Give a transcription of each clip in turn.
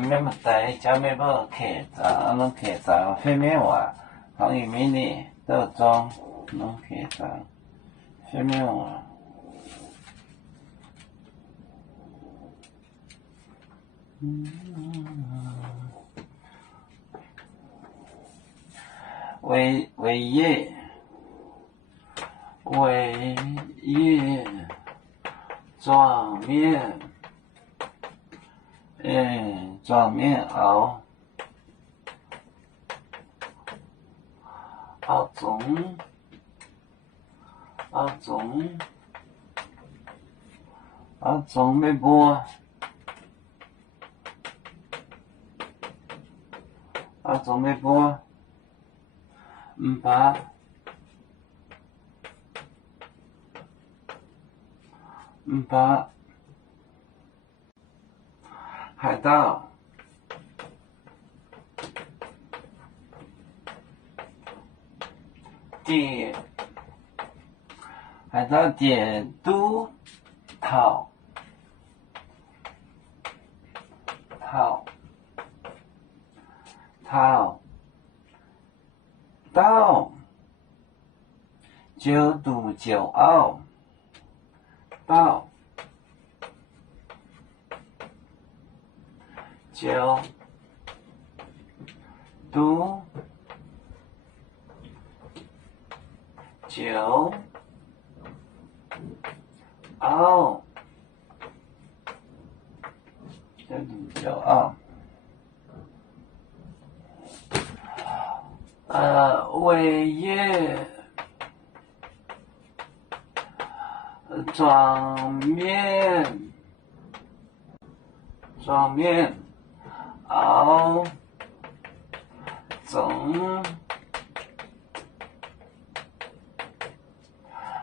面不带加面不客杂，侬客杂非面话，行业迷你都装侬客杂非面话。伟业状面，状面熬总没波，总没波，把海盗点都套到9度9凹到9度9凹伟业状面熬总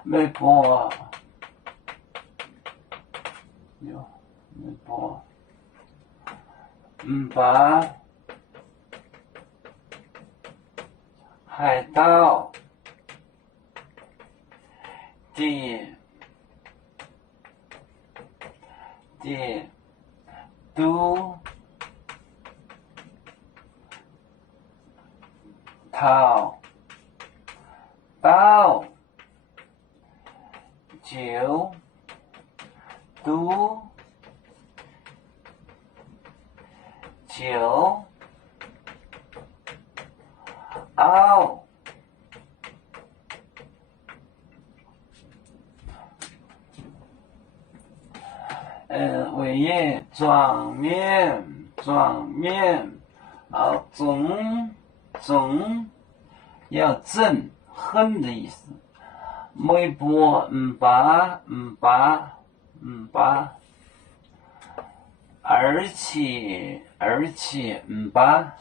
没波把海盗点都套到9度9凹伟业状面总要正横的意思，每波把，而且把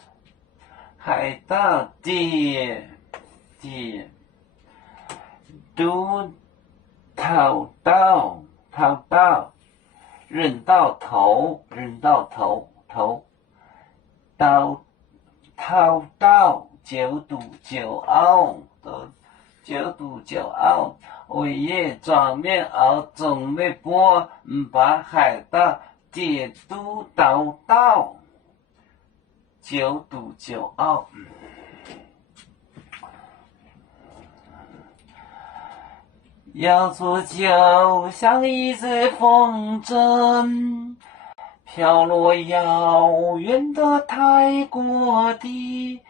海盗点都套到人到头到9度9凹伟业状面熬总没波把海盗点都到9度9凹。要做就像一只风筝，飘落遥远的泰国地，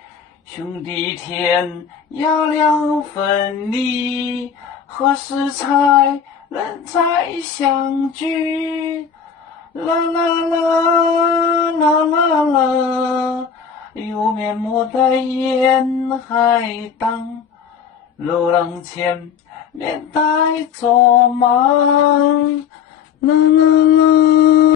兄弟天涯两分离，何时才能再相聚？啦啦啦啦啦啦，有面莫待沿海荡，流浪前面带着忙，啦啦啦。